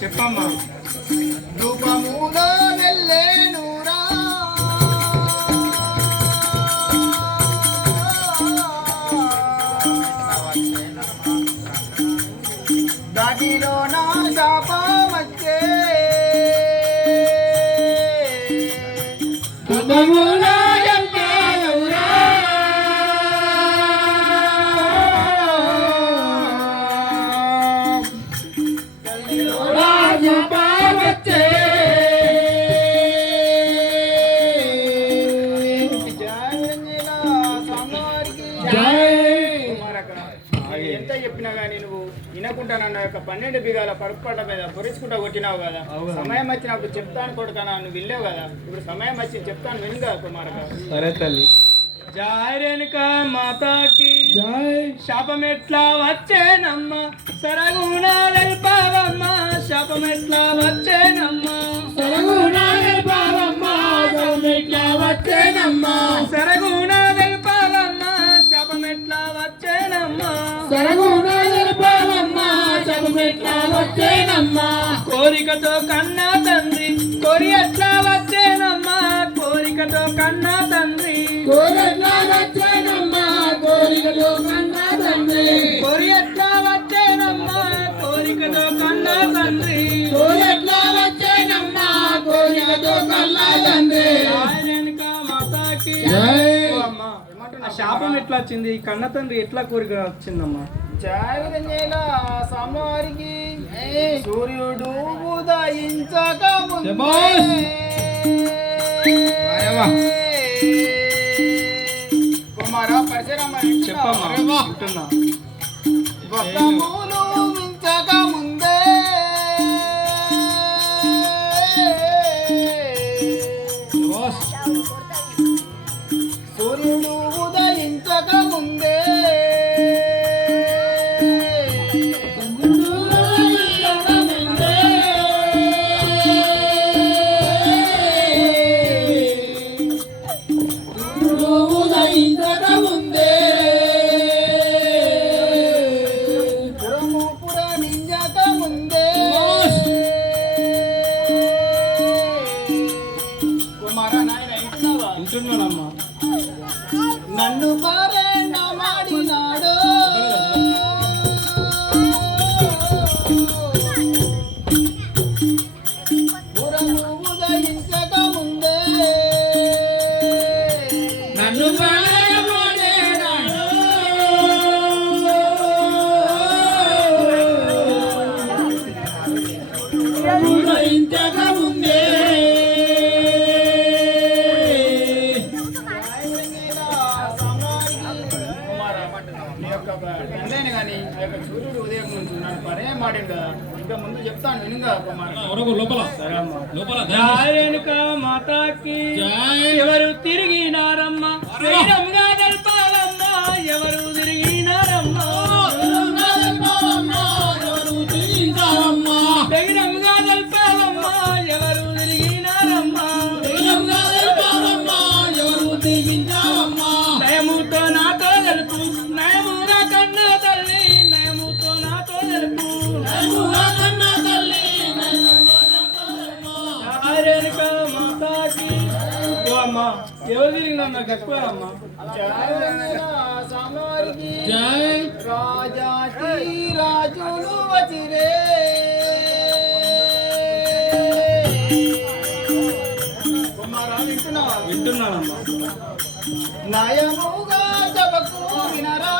చెప్పమ్మా. ధూపములో వెళ్ళేనురా దాటిలో నా శాపమచ్చే ధూపములో ఎంత చెప్పినా కానీ నువ్వు వినకుంటానన్న యొక్క 12 బిగాల పరుపుపడ్డ మీద పొరుచుకుంటా కొట్టినావు కదా. సమయం వచ్చినప్పుడు చెప్తాను కొడుకనా నువ్వు వెళ్ళావు కదా. ఇప్పుడు సమయం వచ్చి చెప్తాను వినుగా కుమారక. సరే తల్లి. జై రేణుకా మాతాకి జై. శాపం ఎట్లా వచ్చేనమ్మ సరగుణ వెల్పావమ్మ. శాపం ఎట్లా వచ్చేనమ్మ సరగుణ వెల్పావమ్మ. శాపం ఎట్లా వచ్చేనమ్మ సరగుణ వెల్పావమ్మ. శాపం ఎట్లా వచ్చేనమ్మ సరగుణ వెల్పావమ్మ. శాపం ఎట్లా వచ్చేనమ్మ. కోరికతో కన్నా తండ్రి కోరి ఎట్లా వచ్చేనమ్మ. కోరికతో కన్నా తండ్రి కోరి ఎట్లా వచ్చేనమ్మ. కోరికతో కన్నా తండ్రి కోరి ఎట్లా వచ్చేనమ్మ. కోరికతో కన్నా తండ్రి కోరి ఎట్లా వచ్చేనమ్మ. కోరికతో కన్నా తండ్రి. రేణుకా మాతాకి అమ్మా. ఆ శాపం ఎట్లా వచ్చింది? కన్న తండ్రి ఎట్లా కోరిక వచ్చిందమ్మా? జాగ్రత్త సమవారికి సూర్యుడు ఉదయించక కుమార పరిశరమ్మ చెప్పమ్మా. వస్త్రములు మించక ముందే సూర్యుడు ఉదయించక ముందే నన్ను పారేణ మాడినాడు పురము ఉదయించక ముందే నన్ను ఉదయించక ముందే కానీ ఆ యొక్క సూర్యుడు ఉదయం నుంచి నన్ను పరే మాడింది కదా. ఇంకా ముందు చెప్తాను వినుగా కుమార. రేణుకా మాతాకి ఎవరు తిరిగినారమ్మ ధైర్యంగా తెల్పాలమ్మ. ఎవరు తిరిగినారమ్మ ఎవరు తిరిగినారమ్మ. ధైర్యంగా తెల్పాలమ్మ. ఎవరు తిరిగినారమ్మ ధైర్యంగా తెల్పాలమ్మ. ఎవరు తిరిగినారమ్మ. నయముతో నాతో తెలుపు నయమురా కన్నా తల్లి. నయముతో నాతో తెలుపు నయమురా కన్నా తల్లి. రేణుకా మాతాకి అమ్మా. ఎవరు తిరిగినా నాకు ఎక్కువ అమ్మా. జై రాజాకి రాజులు వచ్చిరే కుమారా. వింటున్నానమ్మా. నయముగా జపకు వినరా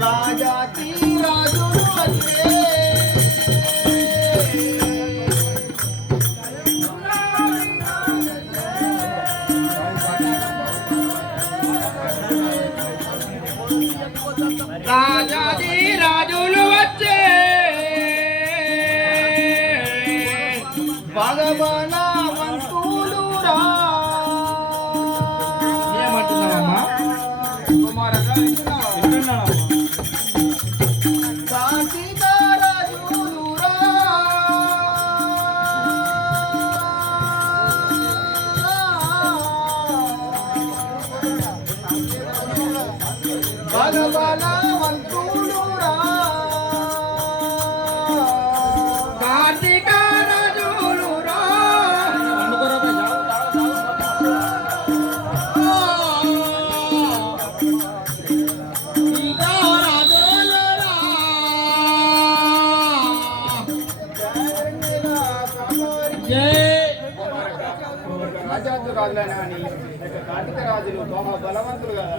రాజాకి రాజులు వచ్చే రాజాది రాజులు వచ్చే భగవానవంతులు రా. ఏమంటున్నావమ్మా కుమారగా? రాజులు రా. రాజాదు రాజులైన కానీ కార్తీక రాజులు బాగా బలవంతులు కదా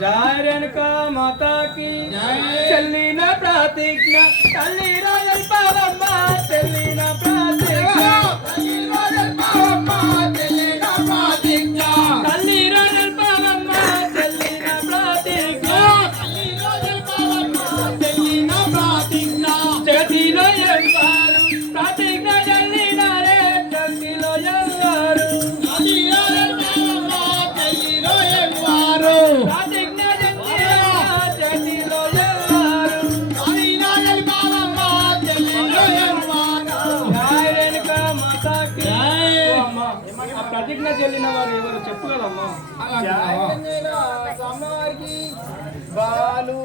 జయ రేణుకా మాతాకి చెల్లిన ప్రతిజ్ఞ తల్లి రాజల్ పావమ్మ చెల్లిన ప్రతిజ్ఞ తల్లి రాజల్ పావమ్మ చెల్లిన ప్రతిజ్ఞ తల్లి రాజల్ పావమ్మ చెల్లిన ప్రతిజ్ఞ తల్లి రాజల్ పావమ్మ చెల్లిన ప్రతిజ్ఞ జగతిలో ఎవ్వారు ప్రతిజ్ఞ చెల్లినారే జగతిలో ఎవ్వారు తల్లి రాజల్ పావమ్మ చెల్లిలో ఎవ్వారు ప్రతిజ్ఞ చెల్లిన వారు ఎవరు చెప్పు కదమ్మా బాలు